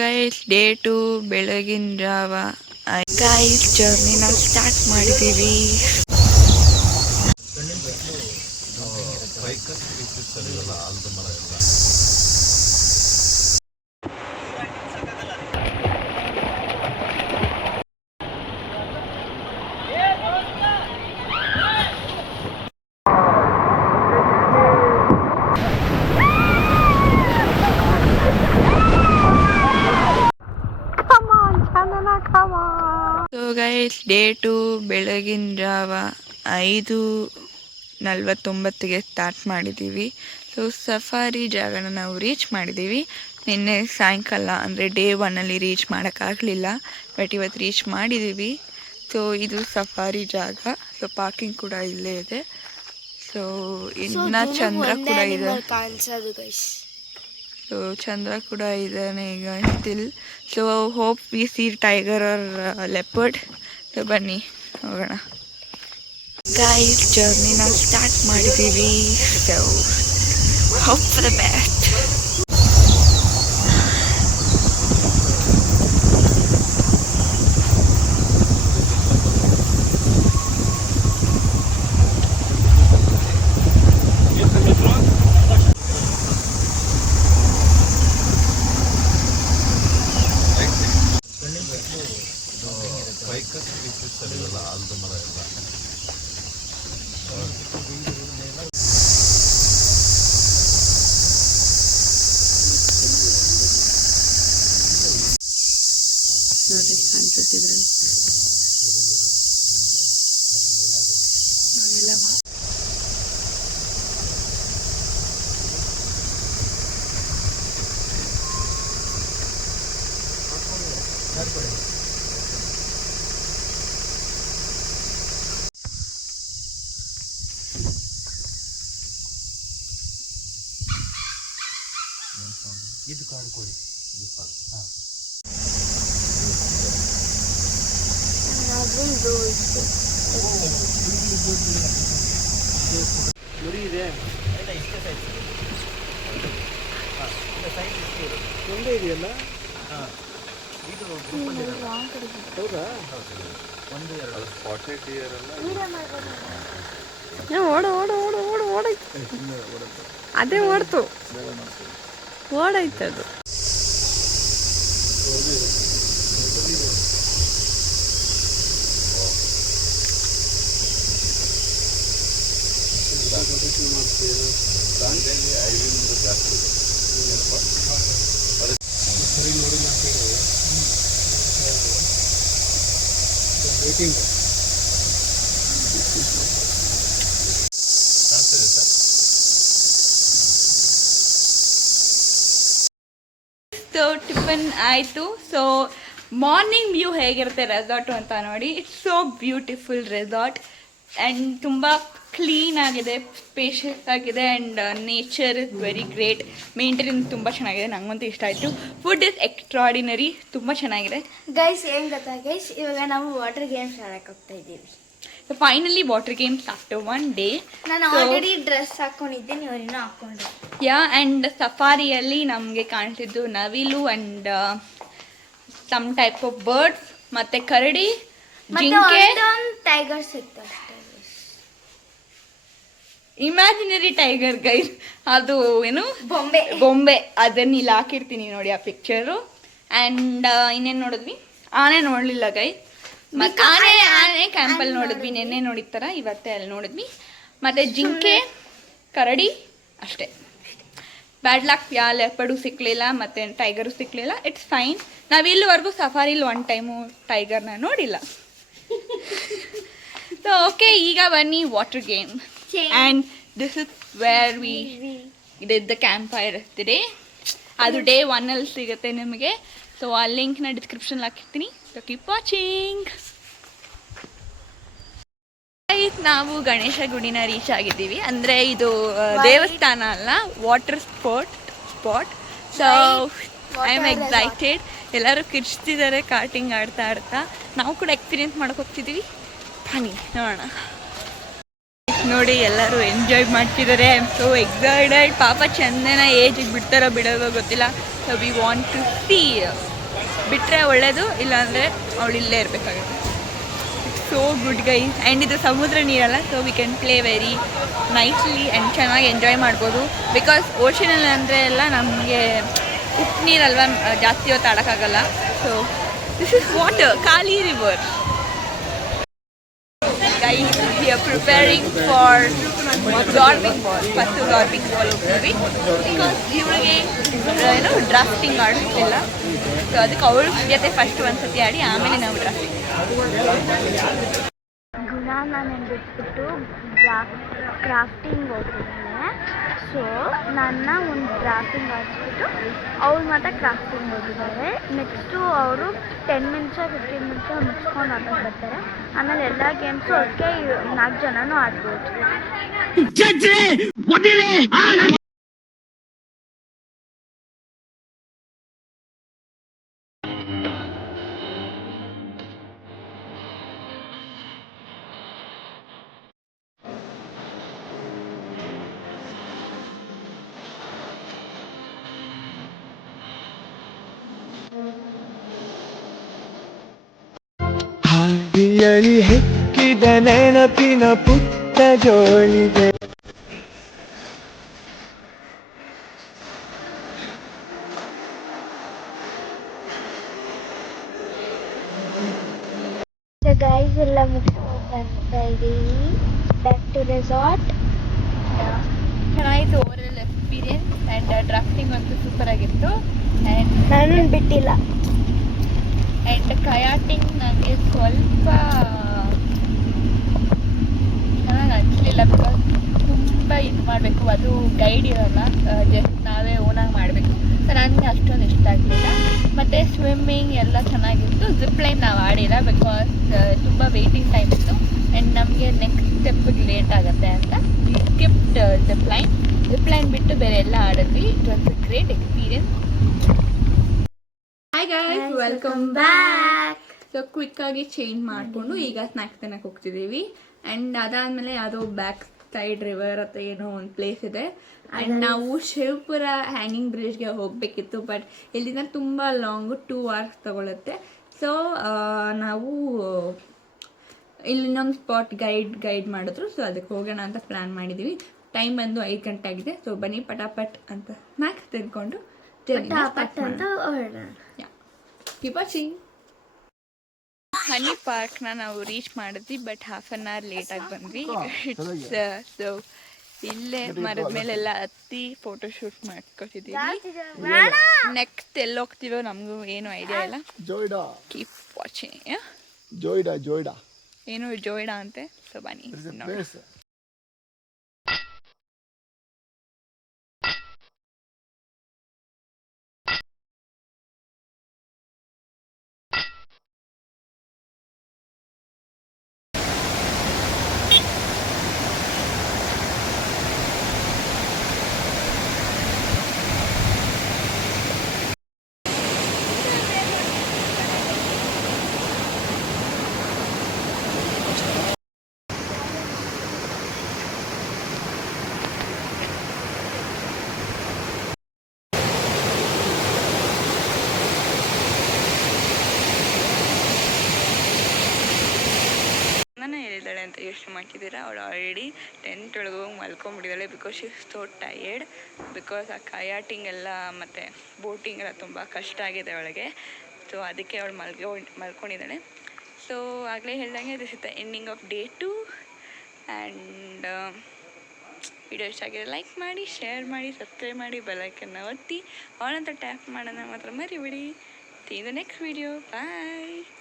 Guys day 2 ಬೆಳಗಿನ ಜಾವ guys ಜರ್ನಿನ ಸ್ಟಾರ್ಟ್ ಮಾಡಿದ್ದೀವಿ. ಸೊ ಗೈಸ್ ಡೇ 2 ಬೆಳಗಿನ ಜಾವ 5:49ಗೆ ಸ್ಟಾರ್ಟ್ ಮಾಡಿದ್ದೀವಿ. ಸೊ ಸಫಾರಿ ಜಾಗನ ನಾವು ರೀಚ್ ಮಾಡಿದ್ದೀವಿ. ನಿನ್ನೆ ಸಾಯಂಕಾಲ ಅಂದರೆ ಡೇ 1ಅಲ್ಲಿ ರೀಚ್ ಮಾಡೋಕ್ಕಾಗಲಿಲ್ಲ, ಬಟ್ ಇವತ್ತು ರೀಚ್ ಮಾಡಿದ್ದೀವಿ. ಸೊ ಇದು ಸಫಾರಿ ಜಾಗ. ಸೊ ಪಾರ್ಕಿಂಗ್ ಕೂಡ ಇಲ್ಲೇ ಇದೆ. ಸೊ ಇನ್ನು ಚಂದ್ರ ಕೂಡ ಇದೆ. ಸೊ ಚಂದ್ರ ಕೂಡ ಇದ್ದಾನೆ ಈಗ still. So hope we see tiger or leopard. So ಬನ್ನಿ ಹೋಗೋಣ. ಗೈಸ್ ಜರ್ನಿನ ಸ್ಟಾರ್ಟ್ ಮಾಡಿದ್ದೀವಿ. So hope for the best. ನೋಡಿ ಕಾಣಿಸುತ್ತಿದ್ರಲ್ಲಿ ಇದು ಕಾಡು ಕೋಳಿ. ಗುರಿ ಇದೆ ಒಂದೇ ಇದೆಯಲ್ಲ. ಹೌದಾ? ಒಂದು ಎರಡು ಸ್ಪಾಟೆಡ್ ಡಿಯರ್ ಅಲ್ಲ. ಓಡಾಯ್ತು. ಅದೇ ಓಡ್ತು, ಓಡಾಯ್ತದು. ಸೊ ಟಿಫನ್ ಆಯಿತು. ಸೊ ಮಾರ್ನಿಂಗ್ ವ್ಯೂ ಹೇಗಿರುತ್ತೆ ರೆಸಾರ್ಟು ಅಂತ ನೋಡಿ. It's so beautiful resort and ತುಂಬ ಕ್ಲೀನ್ ಆಗಿದೆ, ಸ್ಪೇಷಿಯಸ್ ಆಗಿದೆ and nature is very great. Maintenance ತುಂಬ ಚೆನ್ನಾಗಿದೆ, ನನಗಂತೂ ಇಷ್ಟ ಆಯಿತು. ಫುಡ್ ಇಸ್ ಎಕ್ಸ್ಟ್ರಾಡಿನರಿ, ತುಂಬ ಚೆನ್ನಾಗಿದೆ. ಗೈಸ್ ಏನು ಗೊತ್ತಾ ಗೈಸ್, ಇವಾಗ ನಾವು ವಾಟರ್ ಗೇಮ್ಸ್ ಆಡಕ್ಕೆ ಹೋಗ್ತಾ ಇದ್ದೀವಿ. So finally water games after 1 day. ನಾನು ಆಲ್ರೆಡಿ ಡ್ರೆಸ್ ಹಾಕೊಂಡಿದ್ದೆ, ನೀವು ಇನ್ನೂ ಹಾಕೊಂಡ್ರಿ. ಆ್ಯಂಡ್ ಸಫಾರಿಯಲ್ಲಿ ನಮಗೆ ಕಾಣ್ತಿದ್ದು ನವಿಲು and some type of birds, ಮತ್ತು ಕರಡಿ, ಜಿಂಕೆ, ಟೈಗರ್ ಸಿಗ್ತವೆ. ಇಮ್ಯಾಜಿನರಿ ಟೈಗರ್ ಗೈಸ್, ಅದು ಏನು ಬೊಂಬೆ, ಅದನ್ನ ಇಲ್ಲಿ ಹಾಕಿರ್ತೀನಿ ನೋಡಿ ಆ ಪಿಕ್ಚರು. ಆ್ಯಂಡ್ ಇನ್ನೇನು ನೋಡಿದ್ವಿ, ಆನೆ ನೋಡಲಿಲ್ಲ ಗೈಸ್. ಮತ್ತು ಆನೆ ಕ್ಯಾಂಪಲ್ಲಿ ನೋಡಿದ್ವಿ, ನೆನ್ನೆ ನೋಡಿರ್ತಾರ, ಇವತ್ತೇ ಅಲ್ಲಿ ನೋಡಿದ್ವಿ. ಮತ್ತು ಜಿಂಕೆ, ಕರಡಿ ಅಷ್ಟೇ. ಬ್ಯಾಡ್ ಲಕ್, ಲೆಪರ್ಡು ಸಿಕ್ಕಲಿಲ್ಲ ಮತ್ತು ಟೈಗರು ಸಿಕ್ಕಲಿಲ್ಲ. It's fine. ನಾವು ಇಲ್ಲಿವರೆಗೂ ಸಫಾರಿಲಿ 1 ಟೈಮು ಟೈಗರ್ನ ನೋಡಿಲ್ಲ. ಸೊ ಓಕೆ, ಈಗ ಬನ್ನಿ water game. And this is where we did the campfire today. ಅದು ಡೇ 1ಅಲ್ಲಿ ಸಿಗುತ್ತೆ ನಿಮಗೆ. ಸೊ ಆ ಲಿಂಕ್ನ ಡಿಸ್ಕ್ರಿಪ್ಷನ್ ಹಾಕಿರ್ತೀನಿ. So keep watching. ನಾವು ಗಣೇಶ ಗುಡಿನ ರೀಚ್ ಆಗಿದ್ದೀವಿ. ಅಂದರೆ ಇದು ದೇವಸ್ಥಾನ ಅಲ್ಲ, water spot. So I am excited. ಎಲ್ಲರೂ ಕಿರ್ಚ್ತಿದ್ದಾರೆ ಕಾರ್ಟಿಂಗ್ ಆಡ್ತಾ. ನಾವು ಕೂಡ ಎಕ್ಸ್ಪೀರಿಯನ್ಸ್ ಮಾಡೋಕೆ ಹೋಗ್ತಿದ್ದೀವಿ. ಬನ್ನಿ ನೋಡೋಣ. ನೋಡಿ ಎಲ್ಲರೂ ಎಂಜಾಯ್ ಮಾಡ್ತಿದ್ದಾರೆ. I am so excited. ಪಾಪ ಚಂದನ ಏಜಿಗೆ ಬಿಡ್ತಾರೋ ಬಿಡೋದೋ ಗೊತ್ತಿಲ್ಲ. So so we want to see. ಬಿಟ್ಟರೆ ಒಳ್ಳೆಯದು, ಇಲ್ಲಾಂದರೆ ಅವಳು ಇಲ್ಲೇ ಇರಬೇಕಾಗುತ್ತೆ. So good guys. ಆ್ಯಂಡ್ ಇದು ಸಮುದ್ರ ನೀರಲ್ಲ, so we can play very nicely and ಚೆನ್ನಾಗಿ ಎಂಜಾಯ್ ಮಾಡ್ಬೋದು. ಬಿಕಾಸ್ ಓಷನಲ್ಲಿ ಅಂದರೆ ಎಲ್ಲ ನಮಗೆ ಉಪ್ಪು ನೀರಲ್ವ, ಜಾಸ್ತಿ ಹೊತ್ತು ಆಡೋಕ್ಕಾಗಲ್ಲ. ಸೊ ದಿಸ್ ಇಸ್ ವಾಟರ್, ಖಾಲಿ river. Guys, we are preparing for zorbing ball. First zorbing ball ಹೋಗ್ತೀವಿ ಬಿಕಾಸ್ ಇವಳಿಗೆ ಏನೋ ಡ್ರಾಫ್ಟಿಂಗ್ ಆಡಿಸ್ತಿಲ್ಲ. ಸೊ ಅದಕ್ಕೆ ಅವಳ ಜೊತೆ ಫಸ್ಟ್ ಒಂದ್ಸತಿ ಆಡಿ ಆಮೇಲೆ ನಾವು ಡ್ರಾಫ್ಟಿಂಗ್. ಗುಣ ನಾನು ಬಿಟ್ಬಿಟ್ಟು ಕ್ರಾಫ್ಟಿಂಗ್ ಹೋಗಿದ್ದಾನೆ. ಸೊ ನನ್ನ ಒಂದು ಡ್ರಾಫ್ಟಿಂಗ್ ಆಡಿಸ್ಬಿಟ್ಟು ಅವ್ರು ಮಾತ್ರ ಕ್ರಾಫ್ಟಿಂಗ್ ಹೋಗಿದ್ದಾರೆ. ನೆಕ್ಸ್ಟು ಅವರು 10 ಮಿನಿಟ್ಸ 15 ಮಿನಿಟ್ಸ ಮುಗಿಸ್ಕೊಂಡು ಆಟಕ್ಕೆ ಬರ್ತಾರೆ. ಆಮೇಲೆ ಎಲ್ಲ ಗೇಮ್ಸು ಅದಕ್ಕೆ 4 ಜನನೂ ಆಡ್ಬೋದು. ಹಾದಿಯಲಿ ಹೆಕ್ಕಿದ ನೆನಪಿನ ಪುಟ್ಟ ಜೋಳಿಗೆ. ಗೈಸ್ ಎಲ್ಲ ಮುಗಿಸ್ಕೊಂಡು ಬರ್ತಾ ಇದ್ದೀವಿ ಬ್ಯಾಕ್ ಟು ರೆಸಾರ್ಟ್. ಚೆನ್ನಾಗಿತ್ತು ಓವರಾಲ್ ಎಕ್ಸ್ಪೀರಿಯನ್ಸ್. ಆ್ಯಂಡ್ ಡ್ರಾಫ್ಟಿಂಗ್ ಅಂತೂ ಸೂಪರ್ ಆಗಿತ್ತು. ಆ್ಯಂಡ್ ನಾನು ಬಿಟ್ಟಿಲ್ಲ. ಆ್ಯಂಡ್ ಕಯಾಟಿಂಗ್ ನನಗೆ ಸ್ವಲ್ಪ ಚೆನ್ನಾಗಿ ಅನಿಸಲಿಲ್ಲ. ಬಿಕಾಸ್ ತುಂಬ ಇದು ಮಾಡಬೇಕು, ಅದು ಗೈಡ್ ಇರೋಲ್ಲ, ಜಸ್ಟ್ ನಾವೇ ಓನಾಗಿ ಮಾಡಬೇಕು. ಸೊ ನನಗೆ ಅಷ್ಟೊಂದು ಇಷ್ಟ ಆಗಲಿಲ್ಲ. ಮತ್ತು ಸ್ವಿಮ್ಮಿಂಗ್ ಎಲ್ಲ ಚೆನ್ನಾಗಿತ್ತು. ಜಿಪ್ಲೈನ್ ನಾವು ಆಡಿಲ್ಲ ಬಿಕಾಸ್ ತುಂಬ ವೆಯ್ಟಿಂಗ್ ಟೈಮ್ ಇತ್ತು. ಆ್ಯಂಡ್ ನಮಗೆ ನೆಕ್ಸ್ಟ್ ಸ್ಟೆಪ್ಪಿಗೆ ಲೇಟ್ ಆಗುತ್ತೆ ಅಂತ ವಿ ಸ್ಕಿಪ್ಡ್ ಜಿಪ್ಲೈನ್ ಬಿಟ್ಟು ಬೇರೆ ಎಲ್ಲ ಆಡಿದ್ವಿ. It was a great experience. Hi guys, welcome back. So ಕ್ವಿಕ್ಕಾಗಿ ಚೇಂಜ್ ಮಾಡಿಕೊಂಡು ಈಗ ಸ್ನ್ಯಾಕ್ಸ್ ತಿನ್ನಕ್ಕೆ ಹೋಗ್ತಿದ್ದೀವಿ. ಆ್ಯಂಡ್ ಅದಾದಮೇಲೆ ಯಾವುದೋ ಬ್ಯಾಕ್ ಸೈಡ್ ರಿವರ್ ಅಥವಾ ಏನೋ ಒಂದು ಪ್ಲೇಸ್ ಇದೆ. ಆ್ಯಂಡ್ ನಾವು ಶಿವಪುರ ಹ್ಯಾಂಗಿಂಗ್ ಬ್ರಿಡ್ಜ್ಗೆ ಹೋಗಬೇಕಿತ್ತು, ಬಟ್ ಇಲ್ಲಿಂದ ತುಂಬ ಲಾಂಗು 2 hours ತೊಗೊಳುತ್ತೆ. ಸೊ ನಾವು ಇಲ್ಲಿ ಇನ್ನೊಂದು ಸ್ಪಾಟ್ ಗೈಡ್ ಮಾಡಿದ್ರು. ಸೊ ಅದಕ್ಕೆ ಹೋಗೋಣ ಅಂತ ಪ್ಲ್ಯಾನ್ ಮಾಡಿದ್ದೀವಿ. ಟೈಮ್ ಬಂದು 5 ಗಂಟೆ ಆಗಿದೆ. ಸೊ ಬನ್ನಿ ಪಟಾಪಟ್ ಅಂತ ಸ್ನ್ಯಾಕ್ಸ್ ತಿನ್ಕೊಂಡು ಕೀಪ್ ವಾಚಿಂಗ್. ಹನಿ ಪಾರ್ಕ್ನ ನಾವು ರೀಚ್ ಮಾಡಿದ್ವಿ, ಬಟ್ 1/2 hour ಲೇಟಾಗಿ ಬಂದ್ವಿ. ಸೊ ಇಲ್ಲೇ ಮರದ ಮೇಲೆಲ್ಲ ಹತ್ತಿ ಫೋಟೋಶೂಟ್ ಮಾಡ್ಕೊತಿದ್ದೀವಿ. ನೆಕ್ಸ್ಟ್ ಎಲ್ಲಿ ಹೋಗ್ತೀವೋ ನಮಗೂ ಏನು ಐಡಿಯಾ ಇಲ್ಲ. ಜೋಯ್ಡಾ. Keep watching. ಜೋಯ್ಡಾ ಏನು ಜೋಯ್ಡಾ ಅಂತೆ. ಸೊ ಬನ್ನಿ ನೋಡಿ. ಹೇಳಿದ್ದಾಳೆ ಅಂತ ಯೋಚನೆ ಮಾಡ್ತಿದ್ದೀರಾ. ಅವಳು ಆಲ್ರೆಡಿ ಟೆಂಟ್ ಒಳಗೆ ಹೋಗಿ ಮಲ್ಕೊಂಡ್ಬಿಟ್ಟಿದ್ದಾಳೆ. Because she is so tired. Because ಆ ಕಯಾಟಿಂಗ್ ಎಲ್ಲ ಮತ್ತು ಬೋಟಿಂಗ್ ಎಲ್ಲ ತುಂಬ ಕಷ್ಟ ಆಗಿದೆ ಅವಳಿಗೆ. ಸೊ ಅದಕ್ಕೆ ಅವಳು ಮಲ್ಕೊಂಡಿದ್ದಾಳೆ. ಸೊ ಆಗಲೇ ಹೇಳ್ದಂಗೆ this is the ending of day 2. And video ಇಷ್ಟ ಆಗಿದೆ ಲೈಕ್ ಮಾಡಿ, ಶೇರ್ ಮಾಡಿ, ಸಬ್ಸ್ಕ್ರೈಬ್ ಮಾಡಿ, ಬೆಲ್ಲೈಕನ್ನ ಒತ್ತಿ ಅವಳಂತ ಟ್ಯಾಪ್ ಮಾಡೋಣ ಮಾತ್ರ ಮರಿಬೇಡಿ. See you in the next video. Bye.